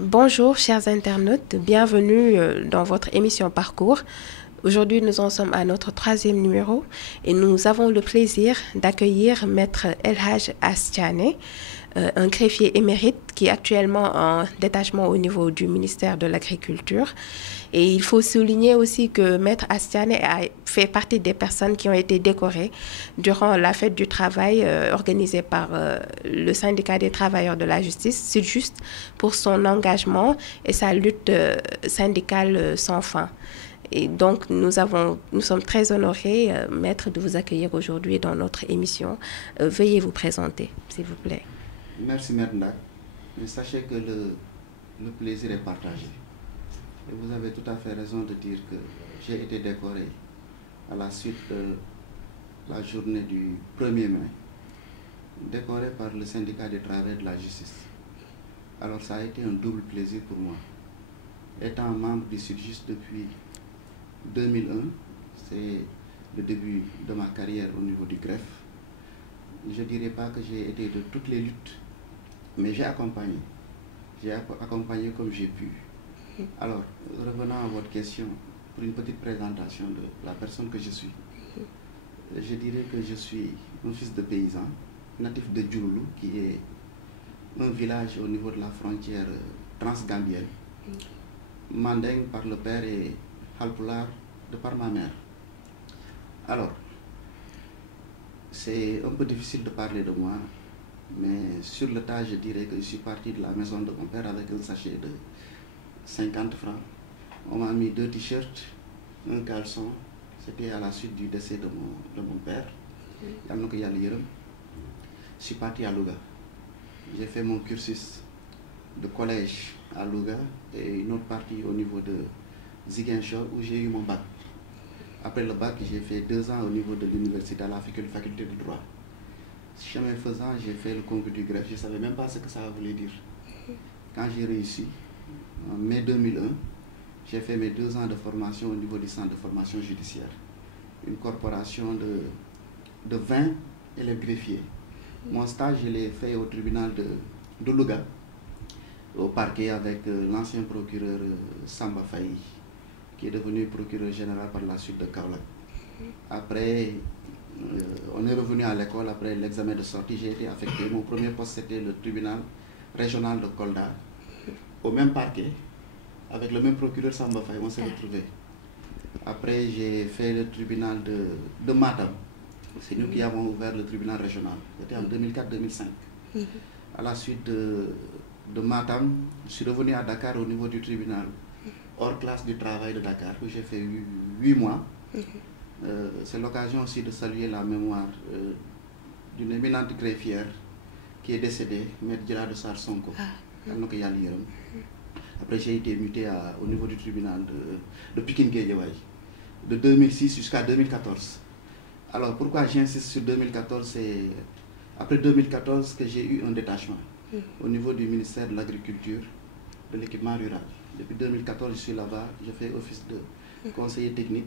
Bonjour chers internautes, bienvenue dans votre émission Parcours. Aujourd'hui nous en sommes à notre 3e numéro et nous avons le plaisir d'accueillir Maître El Hadj Ass Thiané, un greffier émérite qui est actuellement en détachement au niveau du ministère de l'Agriculture. Et il faut souligner aussi que Maître Ass Thiané a fait partie des personnes qui ont été décorées durant la fête du travail organisée par le syndicat des travailleurs de la justice, c'est juste pour son engagement et sa lutte syndicale sans fin. Et donc, nous sommes très honorés, Maître, de vous accueillir aujourd'hui dans notre émission. Veuillez vous présenter, s'il vous plaît. Merci, Maître Ndak. Mais sachez que le plaisir est partagé. Et vous avez tout à fait raison de dire que j'ai été décoré à la suite de la journée du 1er mai, décoré par le syndicat des travailleurs de la justice. Alors, ça a été un double plaisir pour moi. Étant membre du SYTJUST depuis 2001, c'est le début de ma carrière au niveau du greffe. Je ne dirais pas que j'ai été de toutes les luttes, mais j'ai accompagné. J'ai accompagné comme j'ai pu. Alors, revenant à votre question, pour une petite présentation de la personne que je suis, je dirais que je suis un fils de paysan, natif de Djouloulou, qui est un village au niveau de la frontière transgambienne. Mandeng par le père et Halpulaar de par ma mère. Alors, c'est un peu difficile de parler de moi, mais sur le tas, je dirais que je suis parti de la maison de mon père avec un sachet de 50 francs. On m'a mis 2 t-shirts, un caleçon. C'était à la suite du décès de mon père. Je suis parti à Louga. J'ai fait mon cursus de collège à Louga et une autre partie au niveau de Ziguinchor où j'ai eu mon bac. Après le bac, j'ai fait 2 ans au niveau de l'université à la faculté de droit. Chemin faisant, j'ai fait le concours du greffe. Je ne savais même pas ce que ça voulait dire. Quand j'ai réussi, en mai 2001, j'ai fait mes 2 ans de formation au niveau du centre de formation judiciaire. Une corporation de 20 élèves greffiers. Mon stage, je l'ai fait au tribunal de Louga, au parquet avec l'ancien procureur Samba Faye, qui est devenu procureur général par la suite de Kaolack. Après, on est revenu à l'école après l'examen de sortie, j'ai été affecté. Mon premier poste, c'était le tribunal régional de Kolda, au même parquet, avec le même procureur Samba Faye, on s'est retrouvés. Après, j'ai fait le tribunal de Matam. C'est nous qui avons ouvert le tribunal régional. C'était en 2004-2005. À la suite de Matam, je suis revenu à Dakar au niveau du tribunal hors classe du travail de Dakar, où j'ai fait 8 mois. C'est l'occasion aussi de saluer la mémoire d'une éminente greffière qui est décédée, Maître Djilado Sarr Sonko. Après, j'ai été muté au niveau du tribunal de Pikine Guédiawaye, de 2006 jusqu'à 2014. Alors, pourquoi j'insiste sur 2014? C'est après 2014 que j'ai eu un détachement au niveau du ministère de l'Agriculture, de l'équipement rural. Depuis 2014, je suis là-bas, je fais office de conseiller technique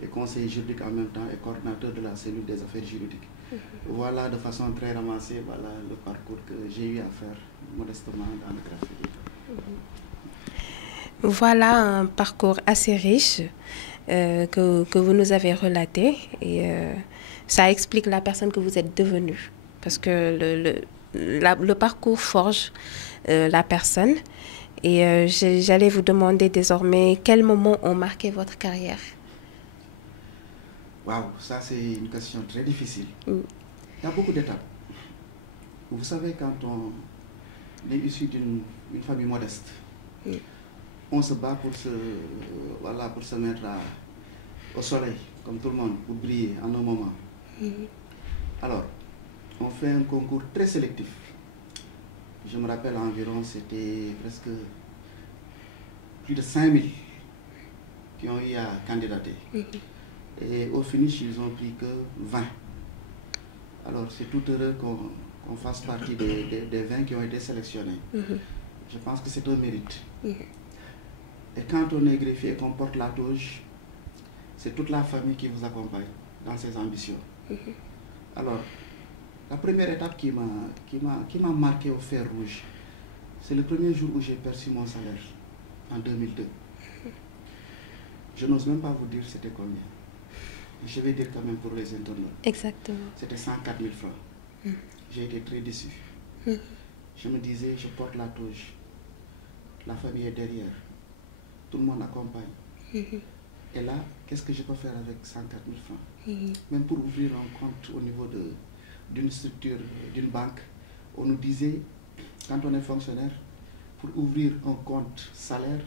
et conseiller juridique en même temps et coordinateur de la cellule des affaires juridiques. Voilà, de façon très ramassée, voilà le parcours que j'ai eu à faire modestement dans le greffe. Voilà un parcours assez riche que vous nous avez relaté et ça explique la personne que vous êtes devenue. Parce que le parcours forge la personne. Et j'allais vous demander désormais quels moments ont marqué votre carrière. Waouh, ça c'est une question très difficile. Il y a beaucoup d'étapes. Vous savez, quand on est issu d'une famille modeste, on se bat pour se mettre au soleil, comme tout le monde, pour briller en un moment. Alors, on fait un concours très sélectif. Je me rappelle environ, c'était presque plus de 5000 qui ont eu à candidater. Et au finish, ils n'ont pris que 20. Alors, c'est tout heureux qu'on fasse partie des 20 qui ont été sélectionnés. Je pense que c'est un mérite. Et quand on est greffier et qu'on porte la toge, c'est toute la famille qui vous accompagne dans ses ambitions. Alors, la première étape qui m'a marqué au fer rouge, c'est le premier jour où j'ai perçu mon salaire, en 2002. Je n'ose même pas vous dire c'était combien. Je vais dire quand même pour les internautes. Exactement. C'était 104 000 francs. J'ai été très déçu. Je me disais, je porte la toge. La famille est derrière. Tout le monde accompagne. Et là, qu'est-ce que je peux faire avec 104 000 francs? Même pour ouvrir un compte au niveau d'une structure, d'une banque, on nous disait, quand on est fonctionnaire, pour ouvrir un compte salaire,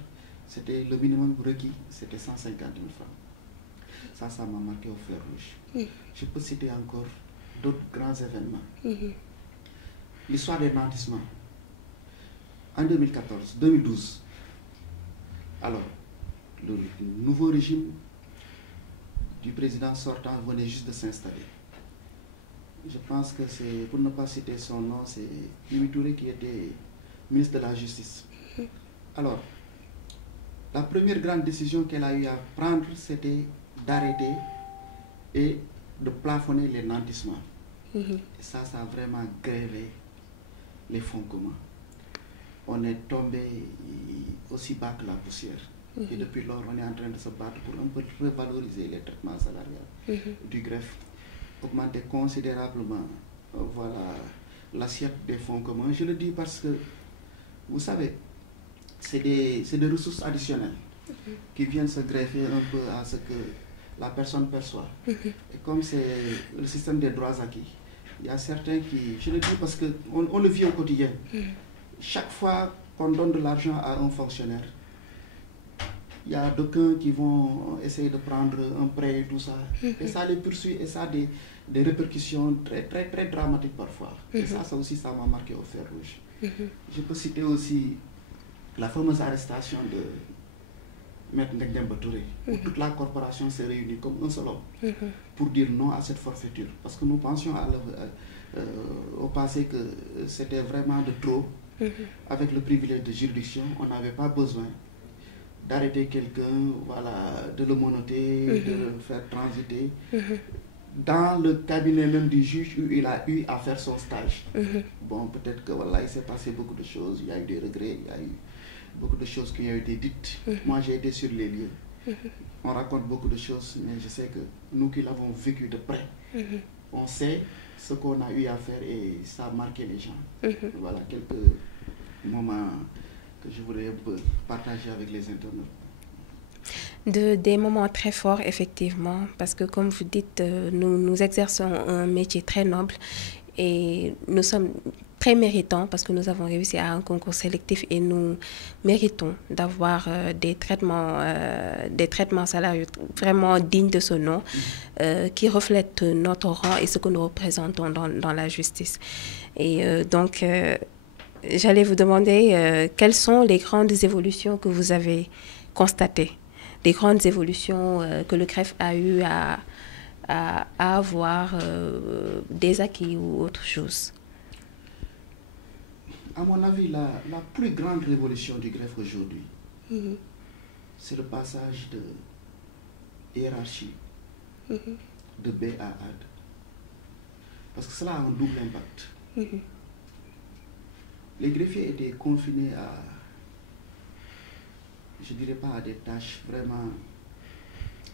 c'était le minimum requis, c'était 150 000 francs. Ça m'a marqué au fer rouge. Je peux citer encore d'autres grands événements. L'histoire des nantissements. En 2012, alors, le nouveau régime du président sortant venait juste de s'installer. Je pense que c'est, pour ne pas citer son nom, c'est Mimi Touré qui était ministre de la Justice. Alors, la première grande décision qu'elle a eu à prendre, c'était d'arrêter et de plafonner les nantissements. Et ça a vraiment grévé les fonds communs. On est tombé aussi bas que la poussière. Et depuis lors, on est en train de se battre pour un peu revaloriser les traitements salariaux du greffe, augmenter considérablement voilà, l'assiette des fonds communs. Je le dis parce que, vous savez, c'est des ressources additionnelles qui viennent se greffer un peu à ce que la personne perçoit. Et comme c'est le système des droits acquis, il y a certains qui, je le dis parce qu'on le vit au quotidien. Chaque fois qu'on donne de l'argent à un fonctionnaire, il y a d'aucuns qui vont essayer de prendre un prêt et tout ça. Et ça les poursuit et ça a des répercussions très dramatiques parfois. Et ça aussi, ça m'a marqué au fer rouge. Je peux citer aussi la fameuse arrestation de Maître Ndemba Touré, où toute la corporation s'est réunie comme un seul homme pour dire non à cette forfaiture. Parce que nous pensions au passé que c'était vraiment de trop. Avec le privilège de juridiction, on n'avait pas besoin d'arrêter quelqu'un, voilà, de le monoter, de le faire transiter dans le cabinet même du juge où il a eu à faire son stage. Bon, peut-être que voilà, il s'est passé beaucoup de choses, il y a eu des regrets, il y a eu beaucoup de choses qui ont été dites. Moi, j'ai été sur les lieux. On raconte beaucoup de choses, mais je sais que nous qui l'avons vécu de près, on sait ce qu'on a eu à faire et ça a marqué les gens. Voilà quelques moments que je voudrais partager avec les internautes. Des moments très forts, effectivement, parce que comme vous dites, nous exerçons un métier très noble et nous sommes très méritants parce que nous avons réussi à un concours sélectif et nous méritons d'avoir des traitements salariaux vraiment dignes de ce nom, qui reflètent notre rang et ce que nous représentons dans la justice. Et donc, j'allais vous demander quelles sont les grandes évolutions que vous avez constatées, les grandes évolutions que le greffe a eu à avoir, des acquis ou autre chose. À mon avis, la plus grande révolution du greffe aujourd'hui, c'est le passage de hiérarchie de B à A. Parce que cela a un double impact. Les greffiers étaient confinés à, je ne dirais pas à des tâches vraiment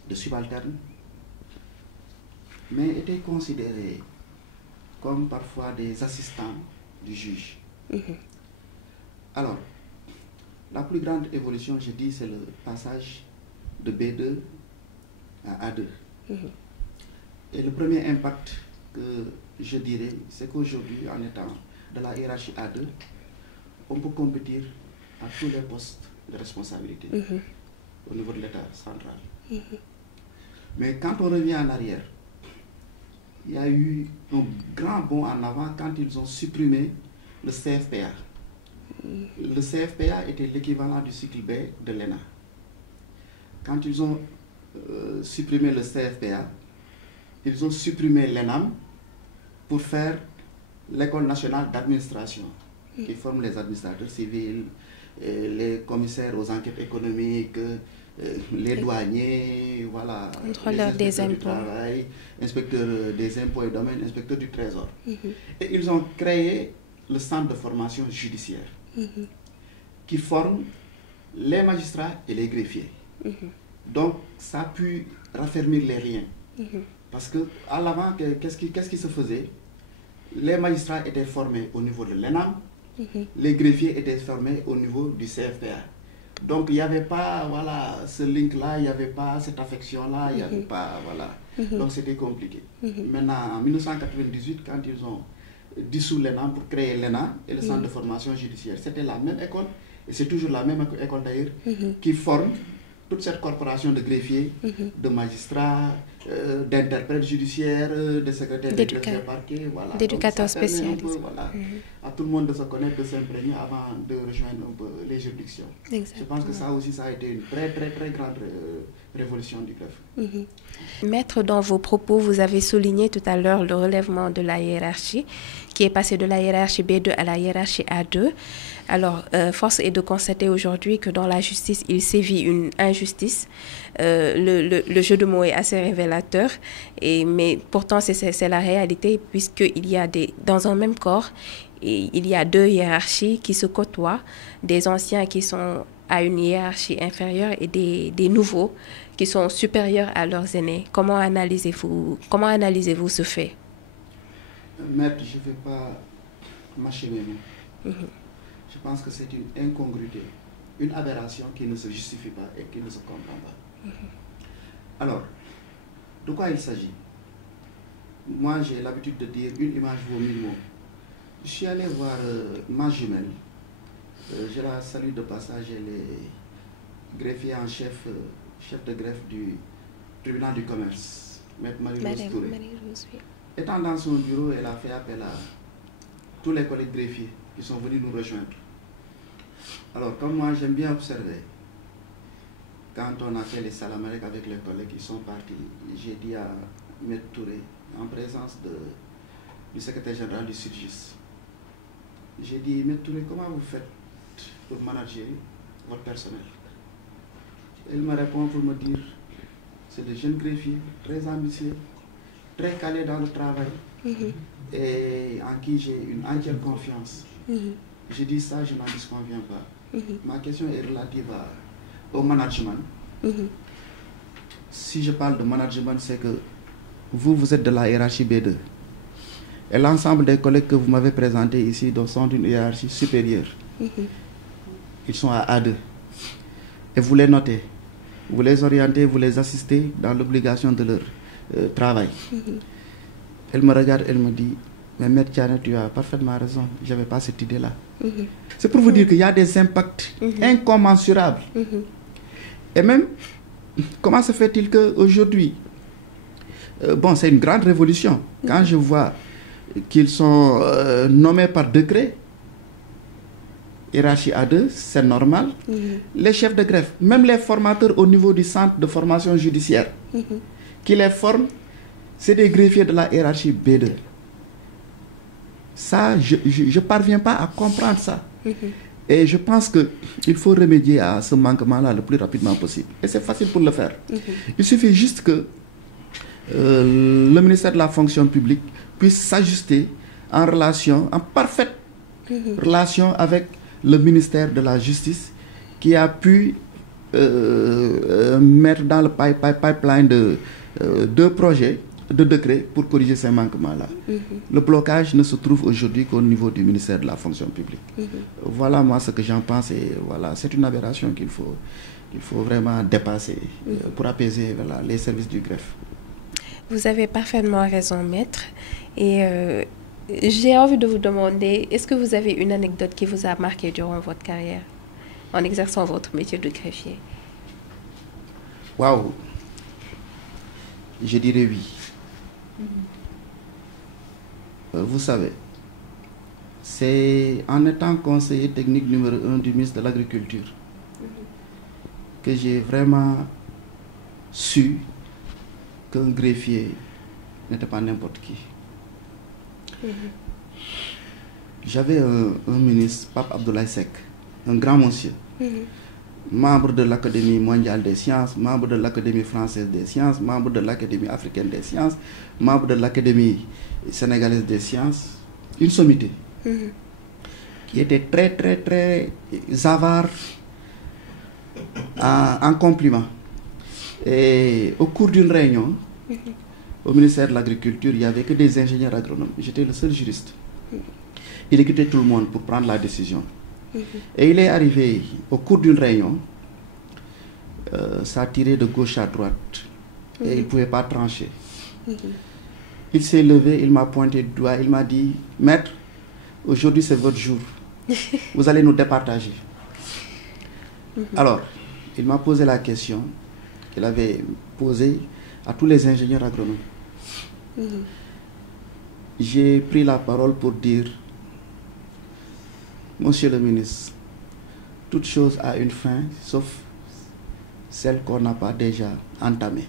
de subalternes, mais étaient considérés comme parfois des assistants du juge. Alors, la plus grande évolution, je dis, c'est le passage de B2 à A2. Et le premier impact que je dirais, c'est qu'aujourd'hui, en étant de la hiérarchie A2, on peut compétir à tous les postes de responsabilité au niveau de l'État central. Mais quand on revient en arrière, il y a eu un grand bond en avant quand ils ont supprimé le CFPA. Le CFPA était l'équivalent du cycle B de l'ENA. Quand ils ont supprimé le CFPA, ils ont supprimé l'ENAM pour faire l'École nationale d'administration, qui forme les administrateurs civils, les commissaires aux enquêtes économiques, les douaniers, voilà, contrôleurs des impôts, du travail, inspecteurs des impôts et domaines, inspecteurs du trésor. Et ils ont créé le centre de formation judiciaire qui forme les magistrats et les greffiers. Donc ça a pu raffermir les liens. Parce qu'à l'avant, qu'est-ce qui se faisait? Les magistrats étaient formés au niveau de l'ENAM, les greffiers étaient formés au niveau du CFPA. Donc il n'y avait pas ce link-là, il n'y avait pas cette affection-là, il n'y avait pas, Donc c'était compliqué. Maintenant, en 1998, quand ils ont dissous l'ENAM pour créer l'ENA et le centre de formation judiciaire, c'était la même école, et c'est toujours la même école d'ailleurs, qui forme toute cette corporation de greffiers, de magistrats, d'interprètes judiciaires, de secrétaires de parquet, d'éducateurs spécialisés. À tout le monde de se connaître, de s'imprégner avant de rejoindre un peu les juridictions. Exactement. Je pense que ça aussi, ça a été une très très très grande révolution du greffe. Maître, dans vos propos, vous avez souligné tout à l'heure le relèvement de la hiérarchie, qui est passé de la hiérarchie B2 à la hiérarchie A2. Alors, force est de constater aujourd'hui que dans la justice, il sévit une injustice. Le jeu de mots est assez révélateur, mais pourtant c'est la réalité, puisqu'il y a dans un même corps, il y a deux hiérarchies qui se côtoient, des anciens qui sont à une hiérarchie inférieure et des nouveaux qui sont supérieurs à leurs aînés. Comment analysez-vous ce fait? Maître, je ne vais pas mâcher mes mots. Je pense que c'est une incongruité, une aberration qui ne se justifie pas et qui ne se comprend pas. Alors, de quoi il s'agit? Moi, j'ai l'habitude de dire une image vaut 1000 mots. Je suis allé voir ma jumelle. Je la salue de passage, elle est greffier en chef de greffe du tribunal du commerce, Maître Marie-Rose Touré. Étant dans son bureau, elle a fait appel à tous les collègues greffiers qui sont venus nous rejoindre. Alors, comme moi, j'aime bien observer, quand on a fait les salamarèques avec les collègues qui sont partis, j'ai dit à Maître Touré, en présence du secrétaire général du SYTJUST, j'ai dit, Maître Touré, comment vous faites pour manager votre personnel? Il me répond pour me dire, c'est des jeunes greffiers, très ambitieux, très calés dans le travail, et en qui j'ai une entière confiance. J'ai dit ça, je n'en disconviens pas. Ma question est relative au management. Si je parle de management, c'est que vous êtes de la hiérarchie B2. Et l'ensemble des collègues que vous m'avez présentés ici sont d'une hiérarchie supérieure. Ils sont à A2. Et vous les notez, vous les orientez, vous les assistez dans l'obligation de leur travail. Elle me regarde, elle me dit, mais Maître Tiana, tu as parfaitement raison, je n'avais pas cette idée-là. C'est pour vous dire qu'il y a des impacts incommensurables. Et même, comment se fait-il qu'aujourd'hui, c'est une grande révolution. Quand je vois qu'ils sont nommés par décret, hiérarchie A2, c'est normal. Les chefs de greffe, même les formateurs au niveau du centre de formation judiciaire, qui les forment, c'est des greffiers de la hiérarchie B2. Ça, je ne parviens pas à comprendre ça. Et je pense qu'il faut remédier à ce manquement-là le plus rapidement possible. Et c'est facile pour le faire. Il suffit juste que le ministère de la fonction publique puisse s'ajuster en parfaite relation avec le ministère de la Justice, qui a pu mettre dans le pipeline de deux projets de décret pour corriger ces manquements-là. Le blocage ne se trouve aujourd'hui qu'au niveau du ministère de la fonction publique. Voilà moi ce que j'en pense, et voilà, c'est une aberration qu'il faut vraiment dépasser pour apaiser les services du greffe. Vous avez parfaitement raison, Maître. Et j'ai envie de vous demander, est-ce que vous avez une anecdote qui vous a marqué durant votre carrière en exerçant votre métier de greffier? Waouh! Je dirais oui. Vous savez, C'est en étant conseiller technique numéro 1 du ministre de l'Agriculture que j'ai vraiment su qu'un greffier n'était pas n'importe qui. J'avais un ministre, Pape Abdoulaye Seck, un grand monsieur, membre de l'Académie mondiale des sciences, membre de l'Académie française des sciences, membre de l'Académie africaine des sciences, membre de l'Académie sénégalaise des sciences, une sommité qui était très très très avare en compliments. Et au cours d'une réunion, au ministère de l'Agriculture, il n'y avait que des ingénieurs agronomes. J'étais le seul juriste. Il écoutait tout le monde pour prendre la décision. Et il est arrivé au cours d'une réunion, ça a tiré de gauche à droite et il ne pouvait pas trancher. Il s'est levé, il m'a pointé du doigt, il m'a dit, maître, aujourd'hui c'est votre jour, vous allez nous départager. Alors, il m'a posé la question qu'il avait posée à tous les ingénieurs agronomes. J'ai pris la parole pour dire, Monsieur le ministre, toute chose a une fin, sauf celle qu'on n'a pas déjà entamée.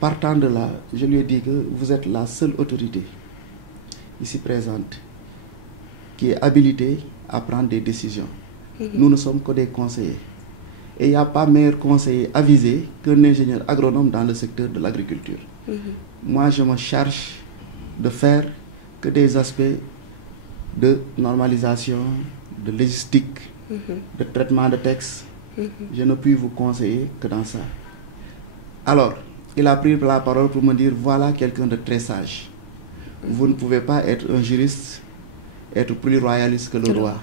Partant de là, je lui ai dit que vous êtes la seule autorité ici présente qui est habilitée à prendre des décisions. Nous ne sommes que des conseillers. Et il n'y a pas meilleur conseiller avisé qu'un ingénieur agronome dans le secteur de l'agriculture. Moi, je me charge de faire que des aspects de normalisation, de logistique, de traitement de texte. Je ne puis vous conseiller que dans ça. Alors, il a pris la parole pour me dire, voilà quelqu'un de très sage. Vous ne pouvez pas être un juriste, être plus royaliste que le roi.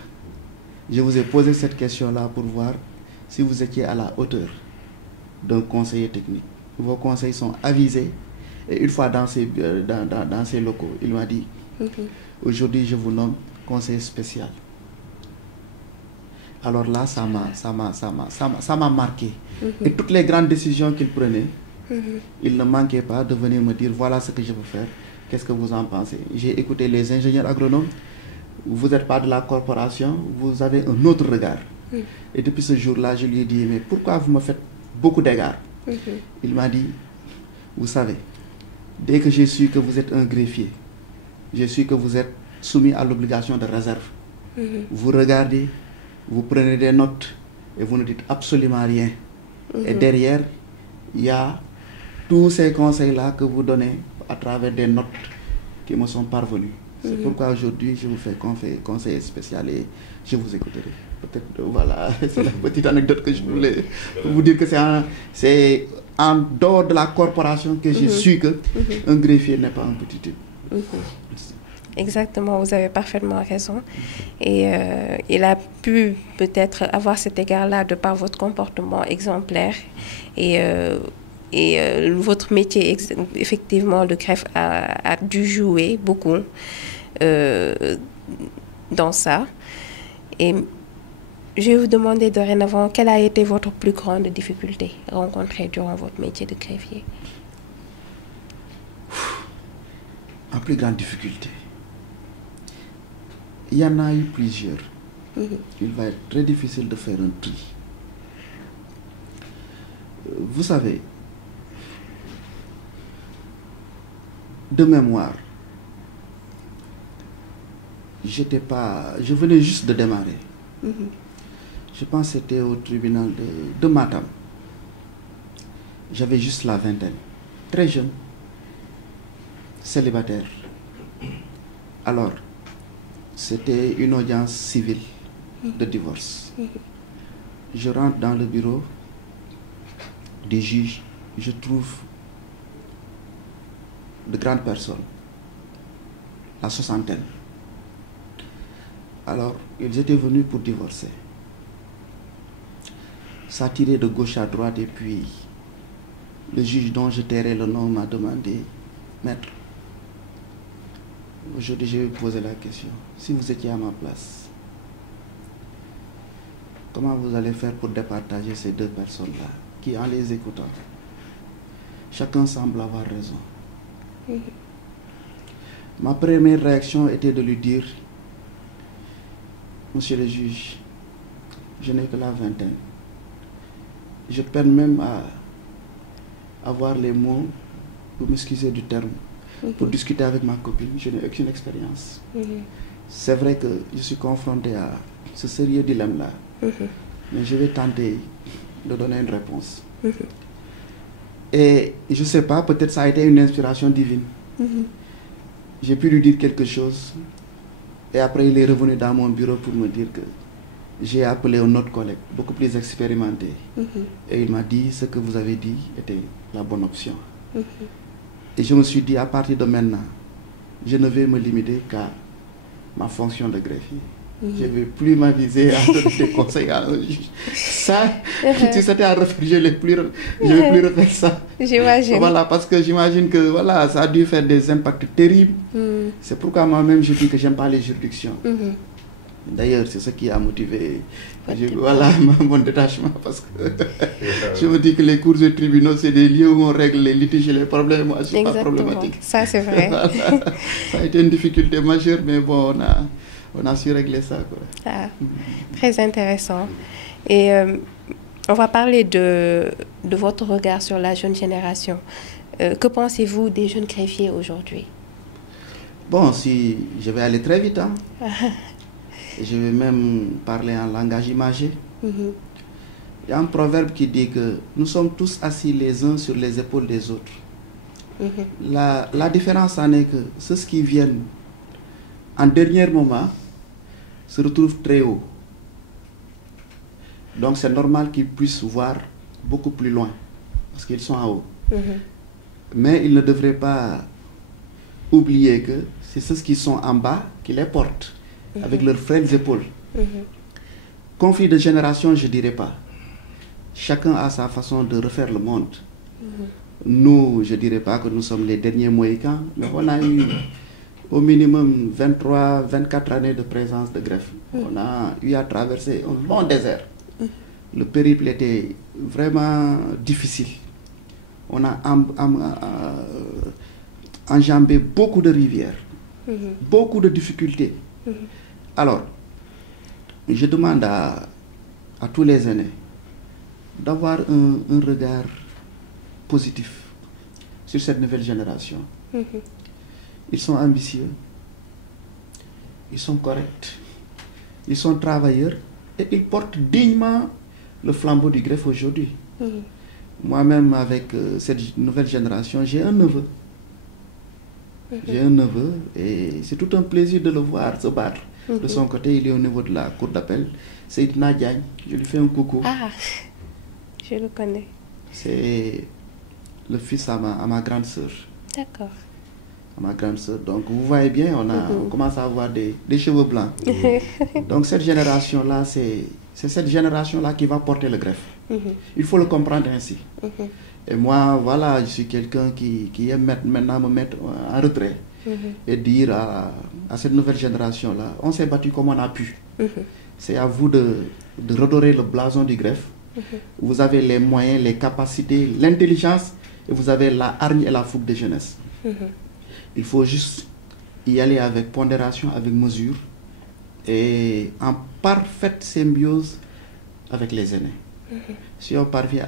Je vous ai posé cette question-là pour voir si vous étiez à la hauteur d'un conseiller technique. Vos conseils sont avisés. Et une fois dans ces locaux, il m'a dit, aujourd'hui je vous nomme conseiller spécial. Alors là, ça m'a marqué. Et toutes les grandes décisions qu'il prenait, il ne manquait pas de venir me dire, voilà ce que je veux faire, qu'est-ce que vous en pensez? J'ai écouté les ingénieurs agronomes, vous n'êtes pas de la corporation, vous avez un autre regard. Et depuis ce jour-là, je lui ai dit, mais pourquoi vous me faites beaucoup d'égards? Il m'a dit, vous savez, dès que j'ai su que vous êtes un greffier, j'ai su que vous êtes soumis à l'obligation de réserve. Vous regardez, vous prenez des notes et vous ne dites absolument rien. Et derrière, il y a tous ces conseils-là que vous donnez à travers des notes qui me sont parvenues. C'est pourquoi aujourd'hui, je vous fais conseiller spécial et je vous écouterai. Peut-être, voilà, c'est la petite anecdote que je voulais vous dire que c'est en dehors de la corporation que j'ai su qu'un greffier n'est pas un petit type. Exactement, vous avez parfaitement raison. Et il a pu peut-être avoir cet égard-là de par votre comportement exemplaire. Et votre métier, effectivement, le greffe a dû jouer beaucoup dans ça. Et je vais vous demander dorénavant, quelle a été votre plus grande difficulté rencontrée durant votre métier de greffier? En plus grande difficulté, il y en a eu plusieurs. Il va être très difficile de faire un tri. Vous savez, de mémoire, je venais juste de démarrer. Je pense que c'était au tribunal de Matam. J'avais juste la vingtaine, très jeune, célibataire. Alors, c'était une audience civile de divorce. Je rentre dans le bureau des juges, je trouve de grandes personnes, la soixantaine. Alors, ils étaient venus pour divorcer. Ça tirait de gauche à droite et puis le juge dont je tairai le nom m'a demandé, maître, aujourd'hui je vais vous poser la question, si vous étiez à ma place, comment vous allez faire pour départager ces deux personnes-là qui, en les écoutant, chacun semble avoir raison. Ma première réaction était de lui dire, monsieur le juge, je n'ai que la vingtaine. Je peine même à avoir les mots, pour m'excuser du terme, pour discuter avec ma copine. Je n'ai aucune expérience. C'est vrai que je suis confronté à ce sérieux dilemme-là, mais je vais tenter de donner une réponse. Et je ne sais pas, peut-être ça a été une inspiration divine. J'ai pu lui dire quelque chose, et après il est revenu dans mon bureau pour me dire que j'ai appelé un autre collègue, beaucoup plus expérimenté, et il m'a dit ce que vous avez dit était la bonne option. Et je me suis dit, à partir de maintenant, je ne vais me limiter qu'à ma fonction de greffier. Je ne vais plus m'aviser à donner des conseils à un juge. Ça, si c'était à refaire, je ne vais plus refaire ça. J'imagine. Voilà, parce que j'imagine que voilà, ça a dû faire des impacts terribles. C'est pourquoi moi-même je dis que j'aime pas les juridictions. D'ailleurs, c'est ce qui a motivé mon détachement, parce que je me dis que les cours et tribunaux, c'est des lieux où on règle les litiges et les problèmes. Moi, je ne suis pas problématique. Ça, c'est vrai. Voilà. Ça a été une difficulté majeure, mais bon, on a su régler ça, quoi. Ah, très intéressant. Et on va parler de votre regard sur la jeune génération. Que pensez-vous des jeunes greffiers aujourd'hui? Bon, si je vais aller très vite, hein. Je vais même parler en langage imagé. Il y a un proverbe qui dit que nous sommes tous assis les uns sur les épaules des autres. La différence en est que ceux qui viennent en dernier moment se retrouvent très haut. Donc c'est normal qu'ils puissent voir beaucoup plus loin, parce qu'ils sont en haut. Mais ils ne devraient pas oublier que c'est ceux qui sont en bas qui les portent, avec leurs frêles épaules. Conflit de génération, je ne dirais pas. Chacun a sa façon de refaire le monde. Nous, je ne dirais pas que nous sommes les derniers Mohicans, mais on a eu au minimum 23, 24 années de présence de greffe. On a eu à traverser un long désert. Le périple était vraiment difficile. On a enjambé beaucoup de rivières, beaucoup de difficultés. Alors, je demande à tous les aînés d'avoir un regard positif sur cette nouvelle génération. Ils sont ambitieux, ils sont corrects, ils sont travailleurs et ils portent dignement le flambeau du greffe aujourd'hui. Moi-même, avec cette nouvelle génération, j'ai un neveu. J'ai un neveu et c'est tout un plaisir de le voir se battre. De son côté, il est au niveau de la cour d'appel. C'est Diagne. Je lui fais un coucou. Ah, je le connais. C'est le fils à ma grande sœur. D'accord. À ma grande sœur. Donc, vous voyez bien, on commence à avoir des cheveux blancs. Donc, cette génération-là, c'est cette génération-là qui va porter le greffe. Il faut le comprendre ainsi. Et moi, voilà, je suis quelqu'un qui aime maintenant me mettre en retrait et dire à cette nouvelle génération-là, on s'est battu comme on a pu. C'est à vous de redorer le blason du greffe. Vous avez les moyens, les capacités, l'intelligence, et vous avez la hargne et la fougue de jeunesse. Il faut juste y aller avec pondération, avec mesure, et en parfaite symbiose avec les aînés. Si on parvient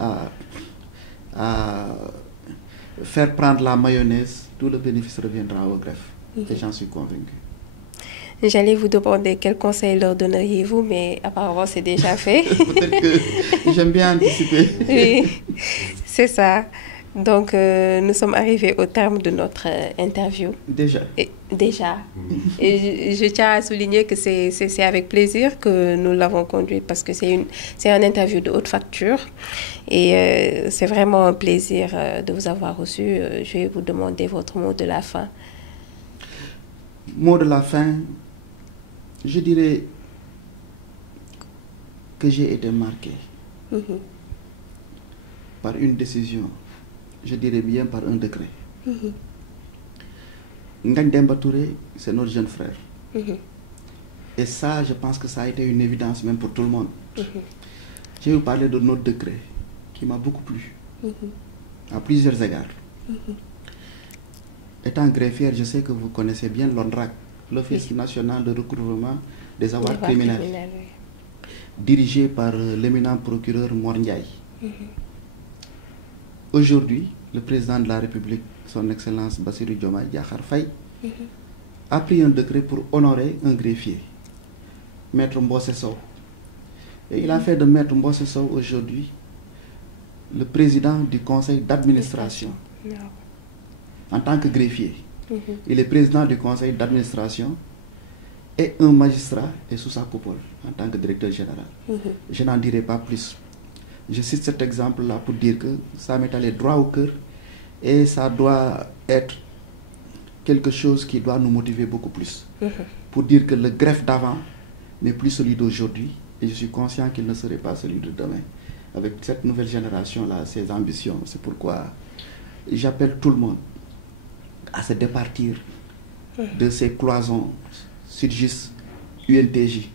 à faire prendre la mayonnaise, tout le bénéfice reviendra au greffe. Et j'en suis convaincu. J'allais vous demander quel conseil leur donneriez-vous, mais apparemment c'est déjà fait. Peut-être que j'aime bien anticiper. Oui, c'est ça. Donc, nous sommes arrivés au terme de notre interview. Déjà. Déjà. Et je tiens à souligner que c'est avec plaisir que nous l'avons conduit, parce que c'est une interview de haute facture. Et c'est vraiment un plaisir de vous avoir reçu. Je vais vous demander votre mot de la fin. Mot de la fin, je dirais que j'ai été marqué par une décision. Je dirais bien par un décret. Ngagne Demba Touré, c'est notre jeune frère. Et ça, je pense que ça a été une évidence même pour tout le monde. Je vais vous parler de notre décret qui m'a beaucoup plu, à plusieurs égards. Étant greffière, je sais que vous connaissez bien l'ONRAC, l'Office national de recouvrement des avoirs Devoir criminels, criminel, dirigé par l'éminent procureur Mor Ndiaye. oui. Aujourd'hui, le président de la République, son Excellence Bassirou Diomaye Diakhar Faye, a pris un décret pour honorer un greffier, Maître Mbossé Sow. Et il a fait de Maître Mbossé Sow aujourd'hui le président du conseil d'administration en tant que greffier. Il est président du conseil d'administration et un magistrat est sous sa coupole en tant que directeur général. Je n'en dirai pas plus. Je cite cet exemple-là pour dire que ça m'est allé droit au cœur et ça doit être quelque chose qui doit nous motiver beaucoup plus. Pour dire que le greffe d'avant n'est plus celui d'aujourd'hui et je suis conscient qu'il ne serait pas celui de demain. Avec cette nouvelle génération-là, ses ambitions, c'est pourquoi j'appelle tout le monde à se départir de ces cloisons SYTJUST, UNTJ.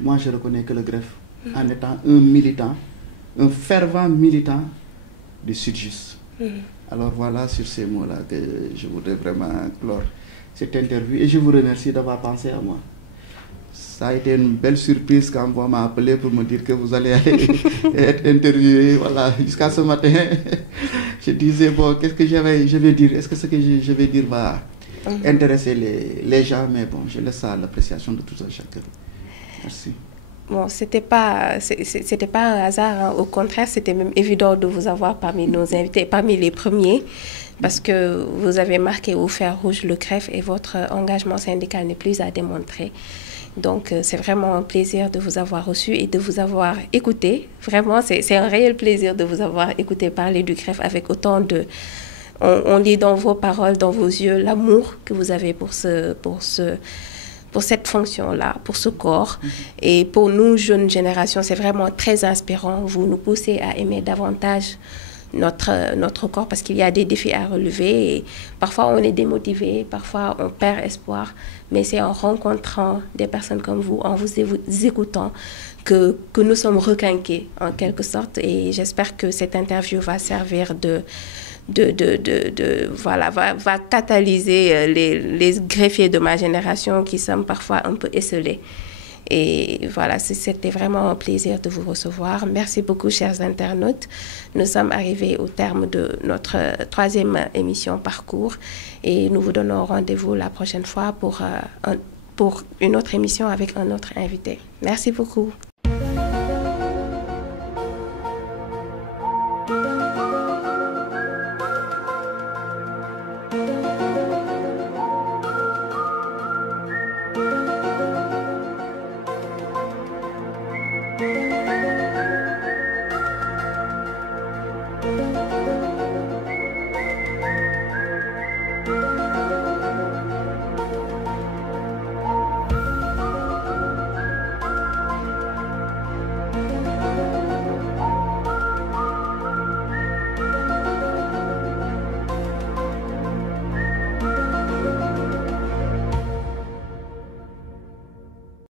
Moi, je reconnais que le greffe, en étant un militant, un fervent militant du SYTJUST. Alors voilà, sur ces mots-là que je voudrais vraiment clore cette interview et je vous remercie d'avoir pensé à moi. Ça a été une belle surprise quand on m'a appelé pour me dire que vous allez être interviewé. Voilà, jusqu'à ce matin, je disais, bon, qu'est-ce que je vais dire? Est-ce que ce que je vais dire va intéresser les gens? Mais bon, je laisse ça à l'appréciation de tout un chacun. Merci. Bon, c'était pas un hasard, hein. Au contraire, c'était même évident de vous avoir parmi nos invités, parmi les premiers, parce que vous avez marqué au fer rouge le greffe et votre engagement syndical n'est plus à démontrer. Donc, c'est vraiment un plaisir de vous avoir reçu et de vous avoir écouté. Vraiment, c'est un réel plaisir de vous avoir écouté parler du greffe avec autant de... On lit dans vos paroles, dans vos yeux, l'amour que vous avez pour cette fonction-là, pour ce corps. Et pour nous, jeunes générations, c'est vraiment très inspirant. Vous nous poussez à aimer davantage notre corps parce qu'il y a des défis à relever. Et parfois, on est démotivé, parfois, on perd espoir. Mais c'est en rencontrant des personnes comme vous, en vous écoutant, que nous sommes requinqués, en quelque sorte. Et j'espère que cette interview va servir voilà, va catalyser les greffiers de ma génération qui sont parfois un peu esselés. Et voilà, c'était vraiment un plaisir de vous recevoir. Merci beaucoup, chers internautes. Nous sommes arrivés au terme de notre troisième émission Parcours et nous vous donnons rendez-vous la prochaine fois pour une autre émission avec un autre invité. Merci beaucoup.